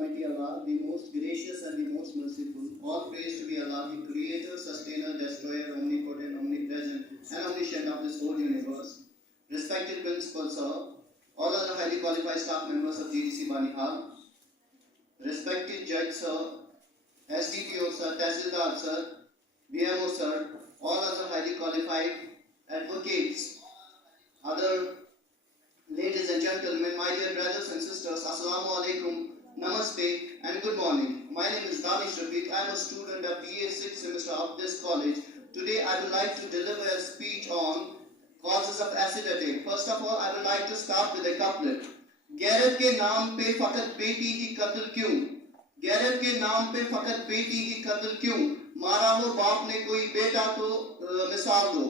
Almighty Allah, the most gracious and the most merciful. All praise to be Allah, the creator, sustainer, destroyer, omnipotent, omnipresent, and omniscient of this whole universe. Respected principal sir, all other highly qualified staff members of GDC Banihal, respected judge sir, SDPO sir, Tehsildar sir, BMO sir, all other highly qualified advocates, other ladies and gentlemen, my dear brothers and sisters, Assalamu alaikum, Namaste, and good morning. My name is Danish Rafiq. I am a student of BA 6th semester of this college. Today I would like to deliver a speech on causes of acid attack. First of all, I would like to start with a couplet. गैरत के नाम पे फकत बेटी की कत्ल क्यों? गैरत के नाम पे फकत बेटी की कत्ल क्यों? मारा हो बाप ने कोई बेटा तो मिसाल दो.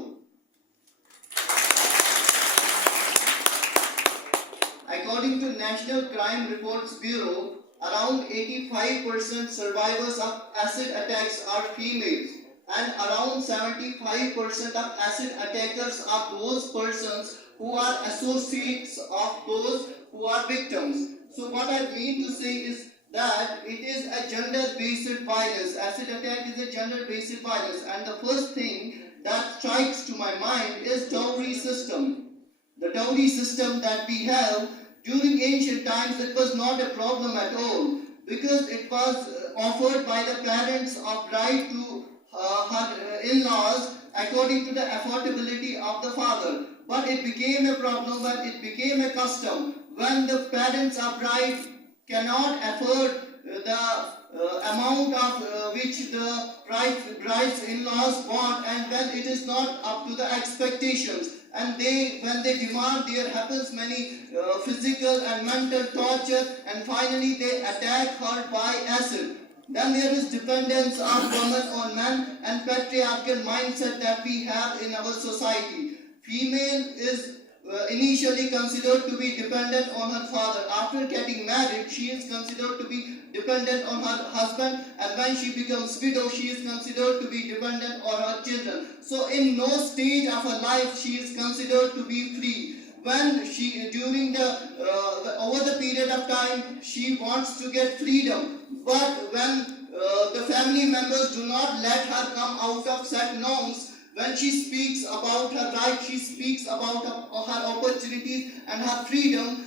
According to National Crime Reports Bureau, around 85% survivors of acid attacks are females, and around 75% of acid attackers are those persons who are associates of those who are victims. So what I mean to say is that it is a gender-based violence. Acid attack is a gender-based violence, and the first thing that strikes to my mind is dowry system. The dowry system that we have during ancient times, it was not a problem at all, because it was offered by the parents of bride to her in-laws according to the affordability of the father. But it became a problem when it became a custom, when the parents of bride cannot afford the amount of which the bride's in-laws want, and when it is not up to the expectations, and when they demand, there happens many physical and mental torture, and finally they attack her by acid. Then there is dependence of women on men and patriarchal mindset that we have in our society. Female is initially considered to be dependent on her father. After getting married, she is considered to be dependent on her husband, and when she becomes widow, she is considered to be dependent on her children. So in no stage of her life she is considered to be free. When she, during over the period of time, she wants to get freedom, but when the family members do not let her come out of set norms, when she speaks about her rights, she speaks about her opportunities and her freedom,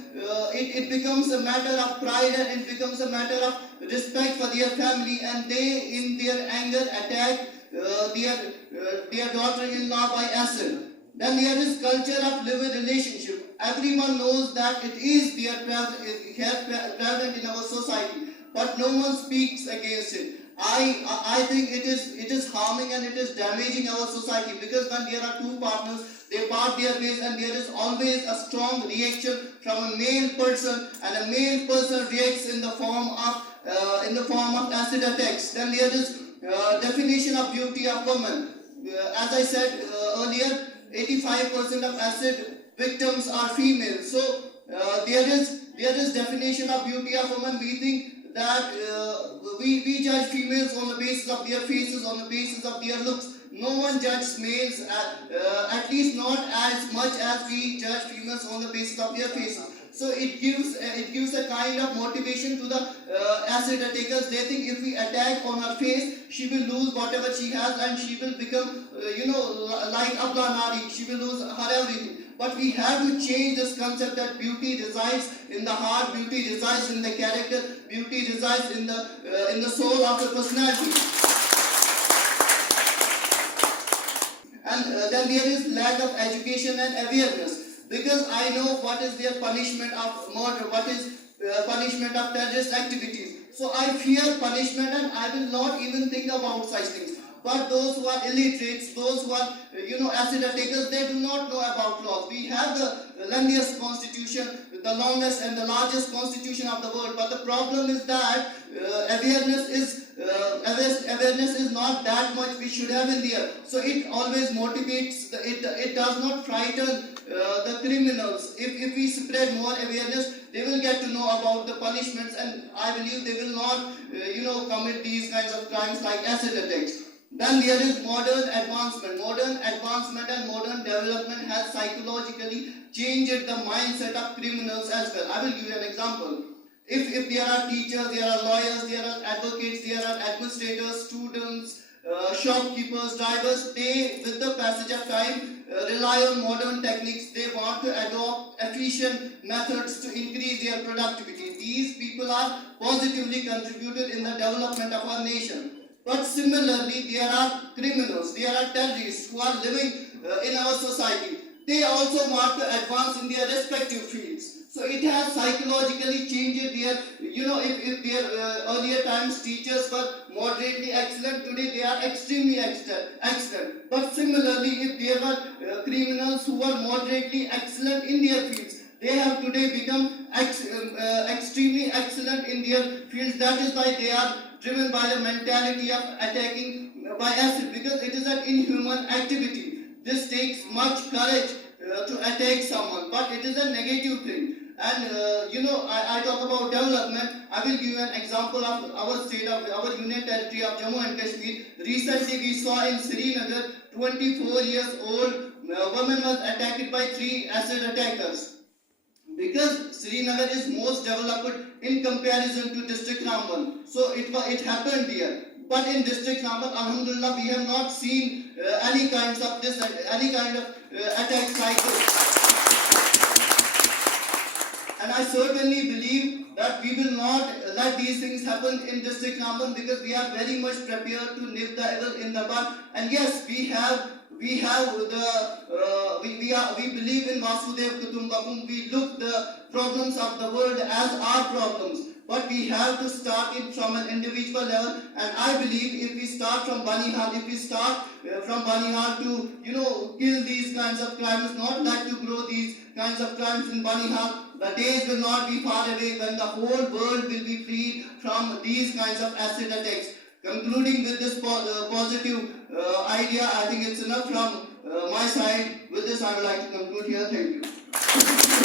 it becomes a matter of pride, and it becomes a matter of respect for their family, and they in their anger attack their daughter-in-law by acid. Then there is culture of live-in relationship. Everyone knows that it is prevalent in our society, but no one speaks against it. I think it is harming and it is damaging our society, because when there are two partners, they part their ways, and there is always a strong reaction from a male person, and a male person reacts in the form of acid attacks. Then there is definition of beauty of woman. As I said earlier, 85% of acid victims are female. So there is definition of beauty of woman. We think that we judge females on the basis of their faces, on the basis of their looks. No one judges males, at least not as much as we judge females on the basis of their faces. So it gives a kind of motivation to the acid attackers. They think if we attack on her face, she will lose whatever she has, and she will become like Abla Nari. She will lose her everything. But we have to change this concept that beauty resides in the heart, beauty resides in the character, beauty resides in the soul of the personality. And then there is lack of education and awareness. Because I know what is their punishment of murder, what is punishment of terrorist activities. So I fear punishment, and I will not even think about such things. But those who are illiterates, those who are acid attackers, they do not know about laws. We have the lengthiest constitution, the longest and the largest constitution of the world. But the problem is that awareness is not that much we should have in there. So it always motivates, it does not frighten the criminals. If we spread more awareness, they will get to know about the punishments, and I believe they will not commit these kinds of crimes like acid attacks. Then there is modern advancement. Modern advancement and modern development has psychologically changed the mindset of criminals as well. I will give you an example. If there are teachers, there are lawyers, there are advocates, there are administrators, students, shopkeepers, drivers, they, with the passage of time, rely on modern techniques. They want to adopt efficient methods to increase their productivity. These people are positively contributed in the development of our nation. But similarly, there are criminals, there are terrorists who are living in our society. They also want to advance in their respective fields. So it has psychologically changed their, if their earlier times teachers were moderately excellent, today they are extremely excellent. But similarly, if there were criminals who were moderately excellent in their fields, they have today become extremely excellent in their fields. That is why they are driven by the mentality of attacking by acid, because it is an inhuman activity. This takes much courage to attack someone, but it is a negative thing. And I talk about development. I will give you an example of our state, of our union territory of Jammu and Kashmir. Recently we saw in Srinagar, 24 years old woman was attacked by 3 acid attackers. Because Srinagar is most developed in comparison to district Ramban. So it happened here. But in district Ramban, alhamdulillah, we have not seen any kind of attacks like this. And I certainly believe that we will not let these things happen in district Ramban, because we are very much prepared to nip the evil in the bud. And yes, we believe in Vasudev Kutumbakam. We look the problems of the world as our problems. But we have to start it from an individual level, and I believe if we start from Banihal, if we start from Banihal to kill these kinds of crimes, not like to grow these kinds of crimes in Banihal, the days will not be far away when the whole world will be freed from these kinds of acid attacks. Concluding with this positive idea, I think it's enough from my side. With this, I would like to conclude here. Thank you.